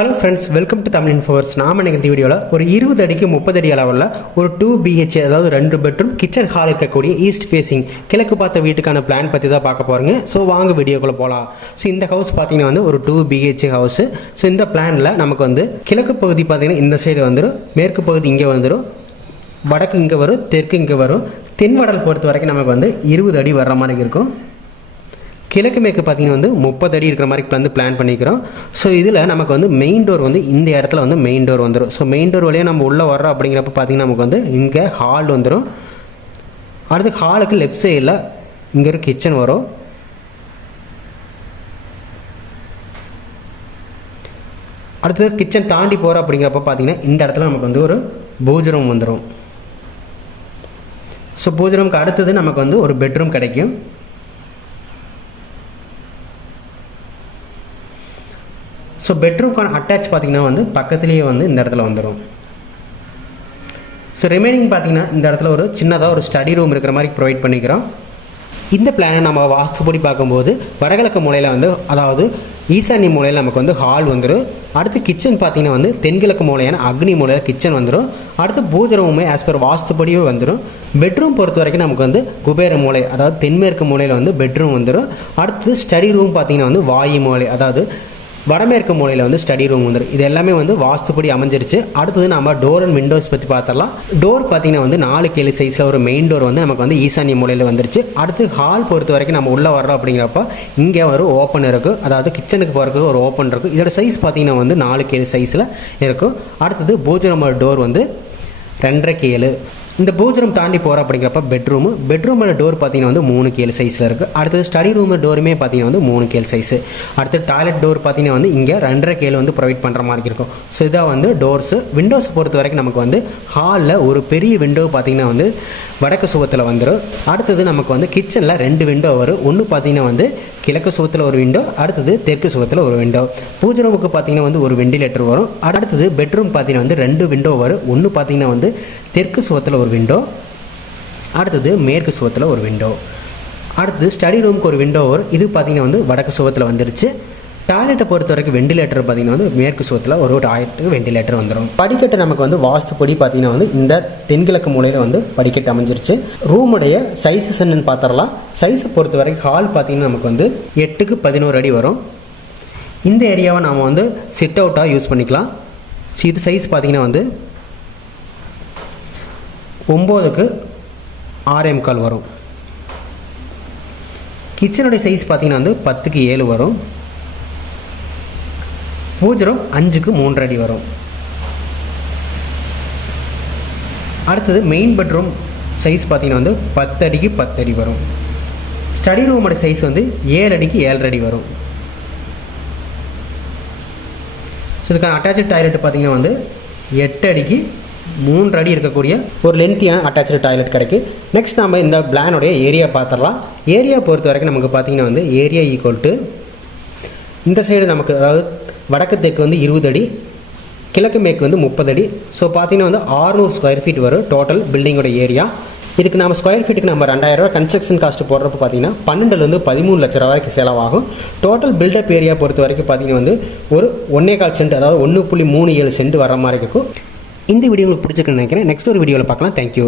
Hello friends, welcome to Tamil இன்ஃபோவர்ஸ். நாம் இந்த வீடியோவில் ஒரு 20 அடிக்கு 30 அடி அளவில் ஒரு 2 BHK அதாவது 2 பெட்ரூம் கிச்சன் ஹால் இருக்கக்கூடிய ஈஸ்ட் ஃபேஸிங் கிழக்கு பார்த்த வீட்டுக்கான பிளான் பற்றி தான் பார்க்க போகிறோங்க. ஸோ வாங்க வீடியோக்குள்ளே போகலாம். ஸோ இந்த ஹவுஸ் பார்த்தீங்கன்னா வந்து ஒரு 2 BHK ஹவுஸ். ஸோ இந்த பிளானில் நமக்கு வந்து கிழக்கு பகுதி பார்த்தீங்கன்னா இந்த சைடு வந்துடும், மேற்கு பகுதி இங்கே வந்துடும், வடக்கு இங்கே வரும், தெற்கு இங்கே வரும். தென்வடல் பொறுத்த வரைக்கும் நமக்கு வந்து 20 அடி வர்ற மாதிரி இருக்கும். கிழக்கு மேற்கு பார்த்தீங்கன்னா வந்து 30 அடி இருக்கிற மாதிரி வந்து பிளான் பண்ணிக்கிறோம். ஸோ இதில் நமக்கு வந்து மெயின் டோர் வந்து இந்த இடத்துல வந்து மெயின் டோர் வந்துடும். ஸோ மெயின் டோர் வழியாக நம்ம உள்ளே வர்றோம் அப்படிங்கிறப்ப பார்த்தீங்கன்னா நமக்கு வந்து இங்கே ஹால் வந்துடும். அடுத்து ஹாலுக்கு லெஃப்ட் சைடில் இங்கே ஒரு கிச்சன் வரும். அடுத்தது கிச்சன் தாண்டி போகிறோம் அப்படிங்கிறப்ப பார்த்தீங்கன்னா இந்த இடத்துல நமக்கு வந்து ஒரு பூஜை ரூம் வந்துடும். ஸோ பூஜை ரூமுக்கு அடுத்தது நமக்கு வந்து ஒரு பெட்ரூம் கிடைக்கும். ஸோ பெட்ரூம்க்கான அட்டாச் பார்த்தீங்கன்னா வந்து பக்கத்துலேயே வந்து இந்த இடத்துல வந்துடும். ஸோ ரிமைனிங் பார்த்தீங்கன்னா இந்த இடத்துல ஒரு சின்னதாக ஒரு ஸ்டடி ரூம் இருக்கிற மாதிரி ப்ரொவைட் பண்ணிக்கிறோம். இந்த பிளானை நம்ம வாஸ்துப்படி பார்க்கும்போது வடகிழக்கு மூலையில் வந்து அதாவது ஈசான்ய மூலையில் நமக்கு வந்து ஹால் வந்துடும். அடுத்து கிச்சன் பார்த்தீங்கன்னா வந்து தென்கிழக்கு மூலையான அக்னி மூலையில் கிச்சன் வந்துடும். அடுத்து பூஜை ரூமே ஆஸ் பர் வாஸ்துப்படியே வந்துடும். பெட்ரூம் பொறுத்த வரைக்கும் நமக்கு வந்து குபேர மூலை அதாவது தென்மேற்கு மூலையில் வந்து பெட்ரூம் வந்துடும். அடுத்து ஸ்டடி ரூம் பார்த்தீங்கன்னா வந்து வாயு மூலை அதாவது வடமேற்கு மூலையில் வந்து ஸ்டடி ரூம் வந்துடும். இது எல்லாமே வந்து வாஸ்துப்படி அமைஞ்சிருச்சு. அடுத்தது நம்ம டோர் அண்ட் விண்டோஸ் பற்றி பார்த்தரலாம். டோர் பார்த்தீங்கன்னா வந்து 4 கேலி சைஸில் ஒரு மெயின் டோர் வந்து நமக்கு வந்து ஈசான்ய மூலையில் வந்துருச்சு. அடுத்து ஹால் பொறுத்த வரைக்கும் நம்ம உள்ளே வர்றோம் அப்படிங்கிறப்ப இங்கே ஒரு ஓப்பன் இருக்குது, அதாவது கிச்சனுக்கு போகிறதுக்கு ஒரு ஓப்பன் இருக்குது. இதோட சைஸ் பார்த்தீங்கன்னா வந்து 4 கேலி சைஸில் இருக்கும். அடுத்தது பூஜை ரூம் டோர் வந்து 2.5 கேலு. இந்த பூஜை ரூம் தாண்டி போகிறோம் அப்படிங்கிறப்ப பெட்ரூமோட டோர் பார்த்தீங்கன்னா வந்து 3 கேல் சைஸில் இருக்குது. அடுத்தது ஸ்டடி ரூம் டோருமே பார்த்தீங்கன்னா வந்து 3 கேல் சைஸு. அடுத்து டாய்லெட் டோர் பார்த்தீங்கன்னா வந்து இங்கே 2.5 கேல் வந்து ப்ரொவைட் பண்ணுற மாதிரி இருக்கும். ஸோ இதாக வந்து டோர்ஸு. விண்டோஸ் பொறுத்த வரைக்கும் நமக்கு வந்து ஹாலில் ஒரு பெரிய விண்டோ பார்த்தீங்கன்னா வந்து வடக்கு சுவத்தில் வந்துடும். அடுத்தது நமக்கு வந்து கிச்சனில் 2 விண்டோ வரும். ஒன்று பார்த்தீங்கன்னா வந்து கிழக்கு சுவத்தில் ஒரு விண்டோ, அடுத்தது தெற்கு சுவத்தில் ஒரு விண்டோ. பூஜை ரூமுக்கு பார்த்தீங்கன்னா வந்து ஒரு வெண்டிலேட்டர் வரும். அடுத்தது பெட்ரூம் பார்த்தீங்கன்னா வந்து 2 விண்டோ வரும். ஒன்று பார்த்தீங்கன்னா வந்து தெற்கு சுவத்தில் ஒரு விண்டோ, அடுத்தது மேற்கு சுவத்தில் ஒரு விண்டோ. அடுத்தது ஸ்டடி ரூமுக்கு ஒரு விண்டோ வரும். இது பார்த்தீங்கன்னா வந்து வடக்கு சுவத்தில் வந்துருச்சு. டாய்லெட்டை பொறுத்த வரைக்கும் வெண்டிலேட்டர் பார்த்தீங்கன்னா வந்து மேற்கு சுவத்தில் ஒரு டாய்லெட்டுக்கு வெண்டிலேட்டர் வந்துடும். படிக்கட்டு நமக்கு வந்து வாஸ்துப்படி பார்த்தீங்கன்னா வந்து இந்த தென்கிழக்கு மூலையில் வந்து படிக்கட்டு அமைஞ்சிருச்சு. ரூமுடைய சைஸஸ் என்னன்னு பார்த்துடலாம். சைஸை பொறுத்த வரைக்கும் ஹால் பார்த்தீங்கன்னா நமக்கு வந்து 8க்கு 11 அடி வரும். இந்த ஏரியாவை நாம் வந்து சிட் அவுட்டாக யூஸ் பண்ணிக்கலாம். இது சைஸ் பார்த்தீங்கன்னா வந்து 9க்கு 6.25 வரும். கிச்சனுடைய சைஸ் பார்த்தீங்கன்னா வந்து 10க்கு 7 வரும். பூஜை ரூம் 5க்கு 3 அடி வரும். அடுத்தது மெயின் பெட்ரூம் சைஸ் பார்த்தீங்கன்னா வந்து 10 அடிக்கு 10 அடி வரும். ஸ்டடி ரூமோட சைஸ் வந்து 7 அடிக்கு 7 அடி வரும். ஸோ இதுக்கான அட்டாச்சு டாய்லெட் பார்த்தீங்கன்னா வந்து 8 அடிக்கு 3 அடி இருக்கக்கூடிய ஒரு லென்த்தியான அட்டாச்சு டாய்லெட் கிடைக்கும். நெக்ஸ்ட் நம்ம இந்த பிளானுடைய ஏரியா பார்த்துடலாம். ஏரியா பொறுத்த வரைக்கும் நமக்கு பார்த்தீங்கன்னா வந்து ஏரியா ஈக்குவல் டு இந்த சைடு நமக்கு அதாவது வடக்கு தெற்கு வந்து 20 அடி, கிழக்கு மேற்கு வந்து 30 அடி. ஸோ பார்த்தீங்கன்னா வந்து 600 ஸ்கொயர் ஃபீட் வரும் டோட்டல் பில்டிங்கோட ஏரியா. இதுக்கு நம்ம ஸ்கொயர் ஃபீட்டுக்கு நம்ம 2000 ரூபா கன்ஸ்ட்ரக்ஷன் காஸ்ட் போடுறப்ப பார்த்தீங்கன்னா 12லேருந்து 13 லட்ச ரூபா வரைக்கும் செலவாகும். டோட்டல் பில்டப் ஏரியா பொறுத்த வரைக்கும் பார்த்தீங்கன்னா வந்து ஒரு 1.25 சென்ட் அதாவது 1.37 சென்ட் வர மாதிரி இருக்கும். இந்த வீடியோ உங்களுக்கு பிடிச்சிருக்குன்னு நினைக்கிறேன். நெக்ஸ்ட் ஒரு வீடியோவில் பார்க்கலாம். தேங்க்யூ.